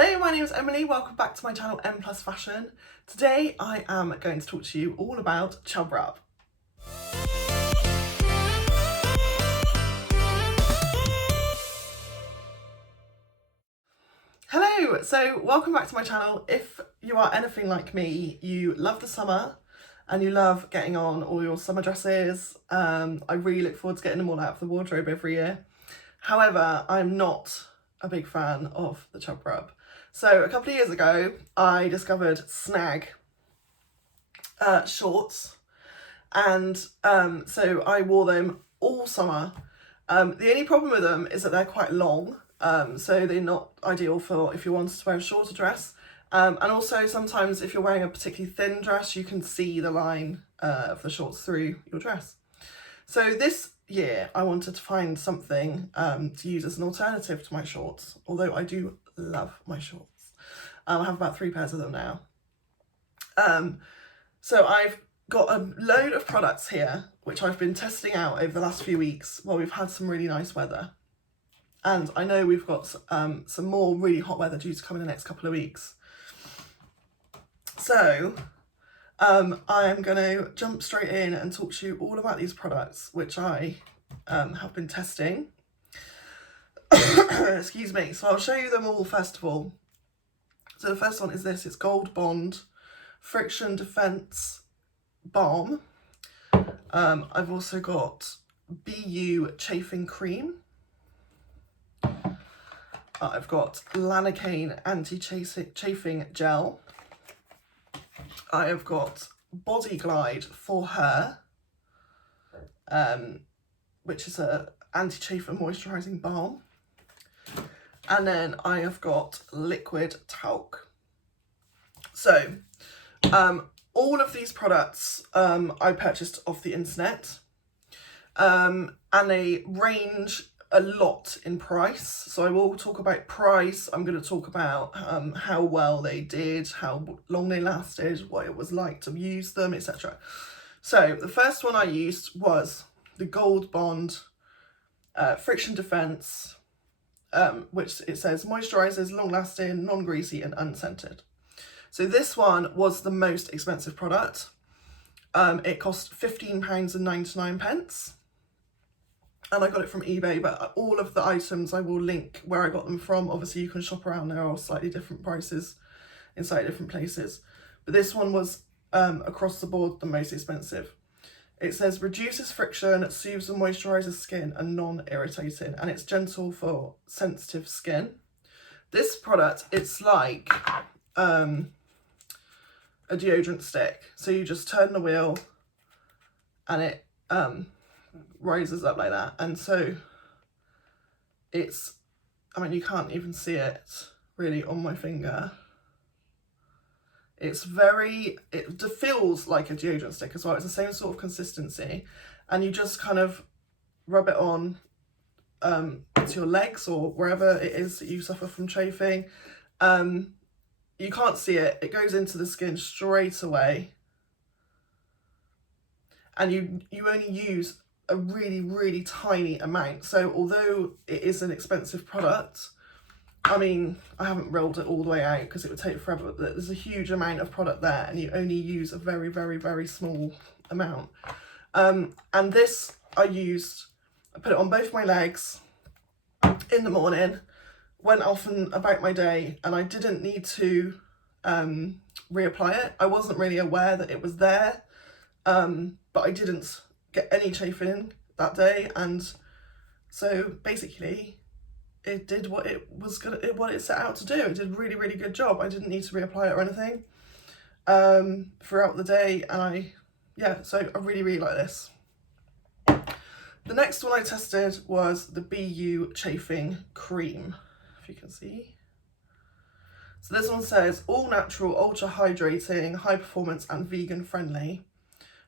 Hello, my name is Emily. Welcome back to my channel M Plus Fashion. Today I am going to talk to you all about Chub Rub. Hello, so welcome back to my channel. If you are anything like me, you love the summer and you love getting on all your summer dresses. I really look forward to getting them all out of the wardrobe every year. However, I'm not a big fan of the Chub Rub. So a couple of years ago, I discovered Snag shorts, and so I wore them all summer. The only problem with them is that they're quite long, so they're not ideal for if you wanted to wear a shorter dress. And also sometimes if you're wearing a particularly thin dress, you can see the line of the shorts through your dress. So this year I wanted to find something to use as an alternative to my shorts, although I do love my shorts. I have about 3 pairs of them now. So I've got a load of products here which I've been testing out over the last few weeks while we've had some really nice weather. And I know we've got some more really hot weather due to come in the next couple of weeks. So I am going to jump straight in and talk to you all about these products which I have been testing. Excuse me. So I'll show you them all first of all. So the first one is this. It's Gold Bond Friction Defense Balm. I've also got Anti-Chafing Cream. I've got Lana Cane Anti-Chafing Gel. I have got Body Glide for Hair, which is a anti-chafe and moisturising balm. And then I have got Liquid Talc. So all of these products I purchased off the internet, and they range a lot in price. So I will talk about price. I'm going to talk about how well they did, how long they lasted, what it was like to use them, etc. So the first one I used was the Gold Bond Friction Defense, which it says moisturizes, long lasting, non-greasy and unscented. So this one was the most expensive product. It cost £15.99. And I got it from eBay, but all of the items I will link where I got them from. Obviously you can shop around, there are slightly different prices in slightly different places. But this one was across the board the most expensive. It says reduces friction, soothes and moisturizes skin and non-irritating, and it's gentle for sensitive skin. This product, it's like a deodorant stick. So you just turn the wheel and it rises up like that, and so it's, I mean, you can't even see it really on my finger. It's it feels like a deodorant stick as well. It's the same sort of consistency, and you just kind of rub it on to your legs or wherever it is that you suffer from chafing. You can't see it, it goes into the skin straight away, and you only use a really tiny amount. So although it is an expensive product, I mean, I haven't rolled it all the way out because it would take forever, but there's a huge amount of product there and you only use a very small amount. And this I put it on both my legs in the morning, went off and about my day, and I didn't need to reapply it. I wasn't really aware that it was there, but I didn't get any chafing that day, and so basically it did what it set out to do. It did a really good job. I didn't need to reapply it or anything throughout the day, and so I really like this. The next one I tested was the Anti-Chafing Cream, if you can see. So this one says all natural, ultra hydrating, high performance and vegan friendly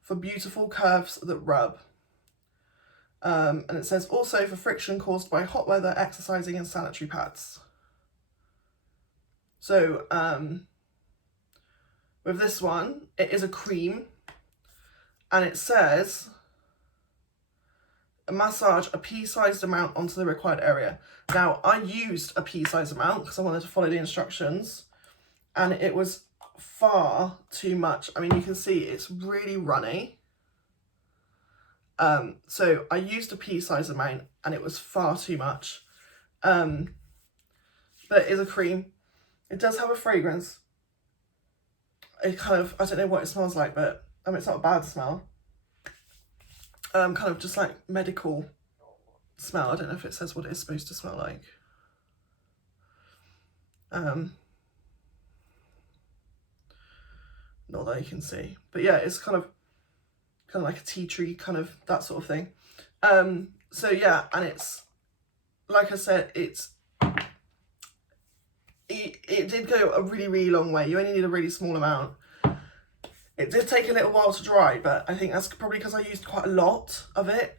for beautiful curves that rub. And it says also for friction caused by hot weather, exercising and sanitary pads. So with this one, it is a cream, and it says massage a pea-sized amount onto the required area. Now, I used a pea-sized amount because I wanted to follow the instructions, and it was far too much. I mean, you can see it's really runny. So I used a pea-sized amount, and it was far too much. But it is a cream. It does have a fragrance. It kind of, I don't know what it smells like, but I mean, it's not a bad smell. Kind of just like medical smell. I don't know if it says what it's supposed to smell like. Not that you can see, but yeah, it's kind of like a tea tree, kind of that sort of thing. So yeah, and it's, like I said, it did go a really long way. You only need a really small amount. It did take a little while to dry, but I think that's probably because I used quite a lot of it.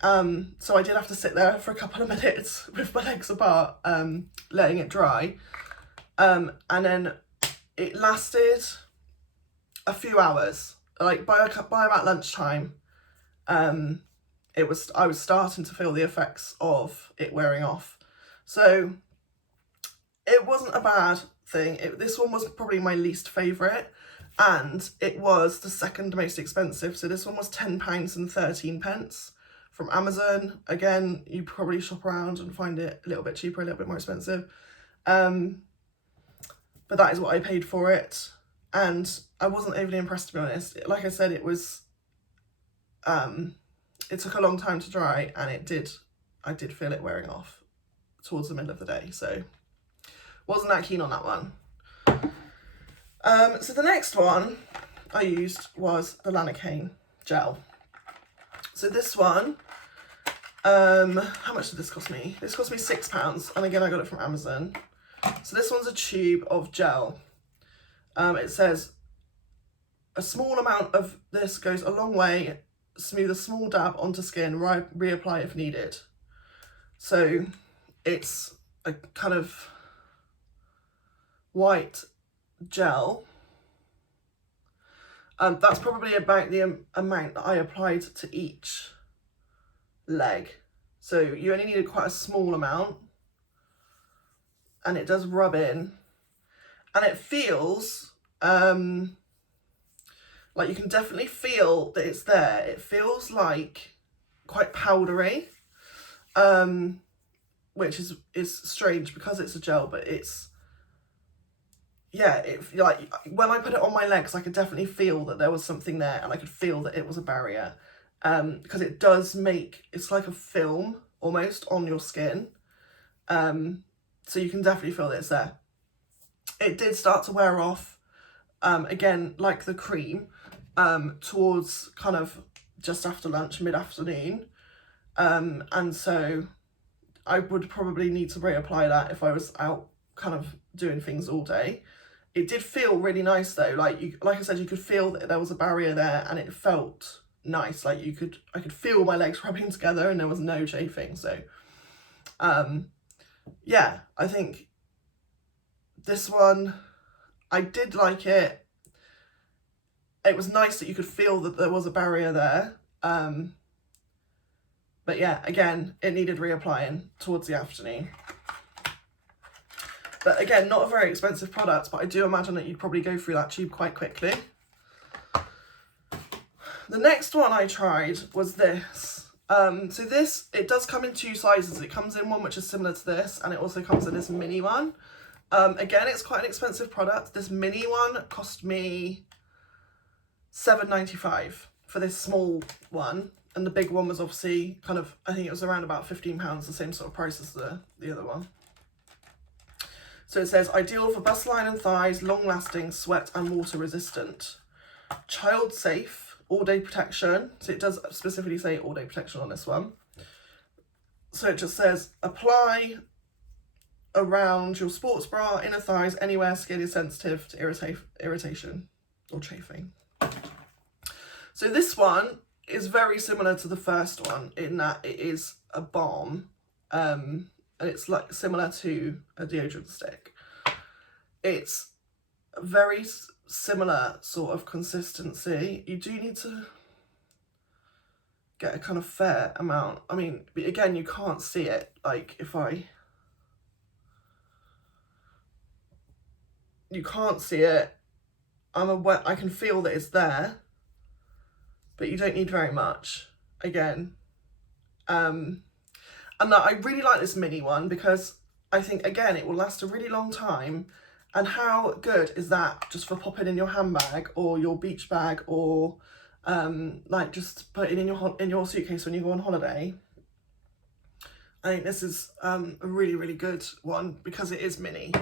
So I did have to sit there for a couple of minutes with my legs apart, letting it dry. And then it lasted a few hours. Like by about lunchtime, I was starting to feel the effects of it wearing off. So it wasn't a bad thing. This one was probably my least favourite, and it was the second most expensive. So this one was £10.13 from Amazon. Again, you probably shop around and find it a little bit cheaper, a little bit more expensive. But that is what I paid for it, and I wasn't overly impressed, to be honest. Like I said, it was, it took a long time to dry, and I did feel it wearing off towards the middle of the day, so wasn't that keen on that one. So the next one I used was the Lana Cane gel. So this one, how much did this cost me? This cost me £6, and again I got it from Amazon. So this one's a tube of gel. It says a small amount of this goes a long way. Smooth a small dab onto skin, reapply if needed. So it's a kind of white gel. That's probably about the amount that I applied to each leg. So you only needed quite a small amount, and it does rub in, and it feels like you can definitely feel that it's there. It feels like quite powdery, which is strange because it's a gel, but it's, yeah, like when I put it on my legs, I could definitely feel that there was something there, and I could feel that it was a barrier, because it does make, it's like a film almost on your skin, so you can definitely feel that it's there. It did start to wear off, again, like the cream, towards kind of just after lunch, mid-afternoon, and so I would probably need to reapply that if I was out kind of doing things all day. It did feel really nice though, like I said, you could feel that there was a barrier there, and it felt nice. Like I could feel my legs rubbing together, and there was no chafing. So yeah, I think this one, I did like it. It was nice that you could feel that there was a barrier there. But yeah, again, it needed reapplying towards the afternoon. But again, not a very expensive product, but I do imagine that you'd probably go through that tube quite quickly. The next one I tried was this. So this, it does come in two sizes. It comes in one which is similar to this, and it also comes in this mini one. Again, it's quite an expensive product. This mini one cost me £7.95 for this small one, and the big one was obviously kind of, I think it was around about £15, the same sort of price as the other one. So it says, ideal for bust line and thighs, long lasting, sweat and water resistant, child safe, all day protection. So it does specifically say all day protection on this one. So it just says, apply around your sports bra, inner thighs, anywhere skin is sensitive to irritation or chafing. So this one is very similar to the first one in that it is a balm, and it's like similar to a deodorant stick. It's a very similar sort of consistency. You do need to get a kind of fair amount. I mean, again, you can't see it, like you can't see it. I can feel that it's there, but you don't need very much, again. And I really like this mini one because I think, again, it will last a really long time. And how good is that just for popping in your handbag or your beach bag, or like just put it in your suitcase when you go on holiday. I think this is a really, really good one because it is mini.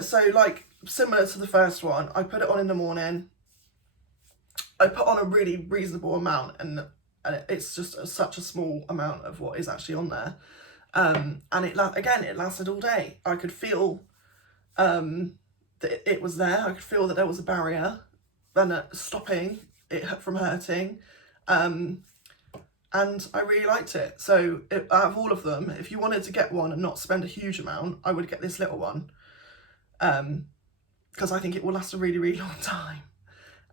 So like similar to the first one, I put it on in the morning. I put on a really reasonable amount, and it's just such a small amount of what is actually on there. And it lasted all day. I could feel that it was there. I could feel that there was a barrier and stopping it from hurting. And I really liked it. So out of all of them, if you wanted to get one and not spend a huge amount, I would get this little one. Because I think it will last a really, really long time.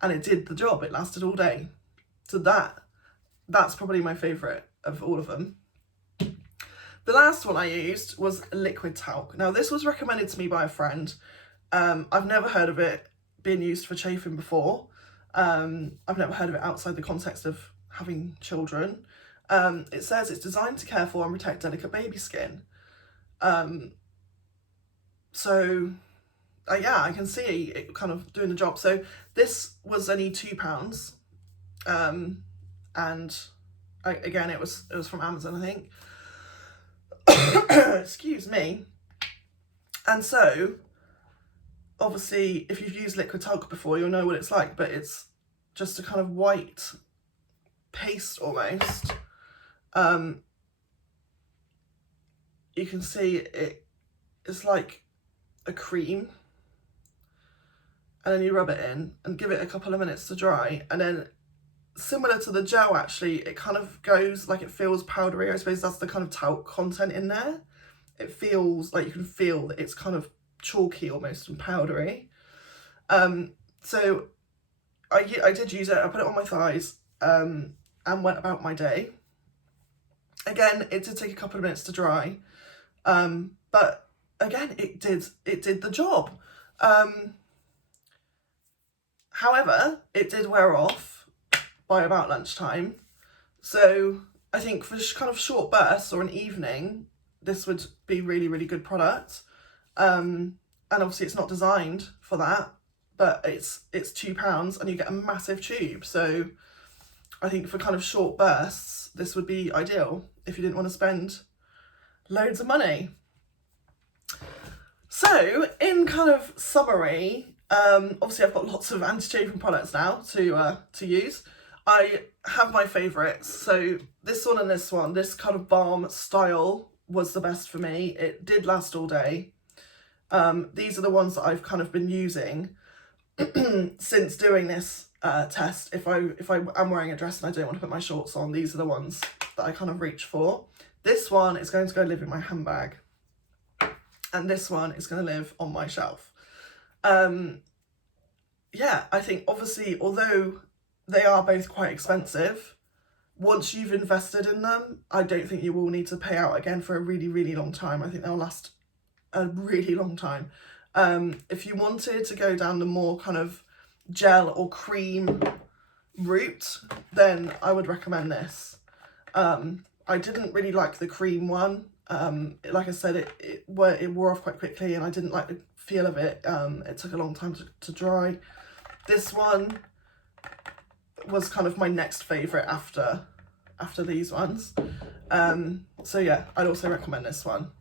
And it did the job. It lasted all day. So that's probably my favourite of all of them. The last one I used was liquid talc. Now, this was recommended to me by a friend. I've never heard of it being used for chafing before. I've never heard of it outside the context of having children. It says it's designed to care for and protect delicate baby skin. Yeah, I can see it kind of doing the job. So this was only £2. And again, it was from Amazon, I think. Excuse me. And so obviously if you've used liquid talc before, you'll know what it's like, but it's just a kind of white paste almost. You can see it's like a cream, and then you rub it in and give it a couple of minutes to dry, and then similar to the gel, actually, it kind of goes like, it feels powdery. I suppose that's the kind of talc content in there. It feels like you can feel that it's kind of chalky almost and powdery. So I did use it. I put it on my thighs and went about my day. Again, it did take a couple of minutes to dry, but again, it did the job. However, it did wear off by about lunchtime. So I think for kind of short bursts or an evening, this would be really, really good product. And obviously it's not designed for that, but it's £2 and you get a massive tube. So I think for kind of short bursts, this would be ideal if you didn't want to spend loads of money. So in kind of summary, obviously I've got lots of anti-chafing products now to use. I have my favourites. So this one and this one, this kind of balm style was the best for me. It did last all day. These are the ones that I've kind of been using since doing this test. If I am wearing a dress and I don't want to put my shorts on, these are the ones that I kind of reach for. This one is going to go live in my handbag, and this one is going to live on my shelf. Yeah, I think obviously, although they are both quite expensive, once you've invested in them, I don't think you will need to pay out again for a really, really long time. I think they'll last a really long time. If you wanted to go down the more kind of gel or cream route, then I would recommend this. I didn't really like the cream one. Like I said, it wore off quite quickly, and I didn't like the feel of it. It took a long time to dry. This one was kind of my next favourite after these ones. So yeah, I'd also recommend this one.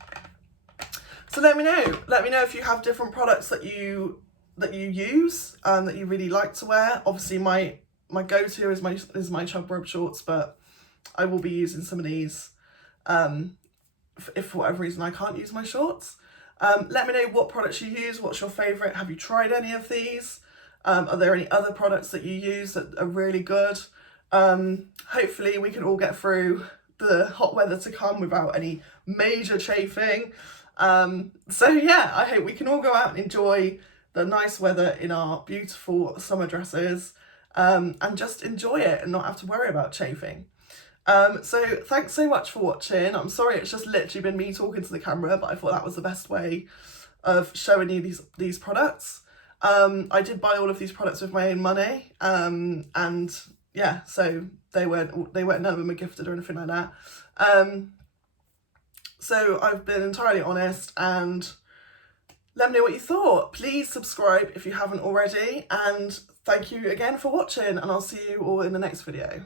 So let me know if you have different products that you use that you really like to wear. Obviously my go-to is my Chub Rub shorts, but I will be using some of these if for whatever reason I can't use my shorts. Let me know what products you use. What's your favourite? Have you tried any of these? Are there any other products that you use that are really good? Hopefully we can all get through the hot weather to come without any major chafing. So yeah, I hope we can all go out and enjoy the nice weather in our beautiful summer dresses. and just enjoy it and not have to worry about chafing. So thanks so much for watching. I'm sorry it's just literally been me talking to the camera, but I thought that was the best way of showing you these products. I did buy all of these products with my own money, and yeah, so they weren't none of them were gifted or anything like that. So I've been entirely honest, and let me know what you thought. Please subscribe if you haven't already, and thank you again for watching, and I'll see you all in the next video.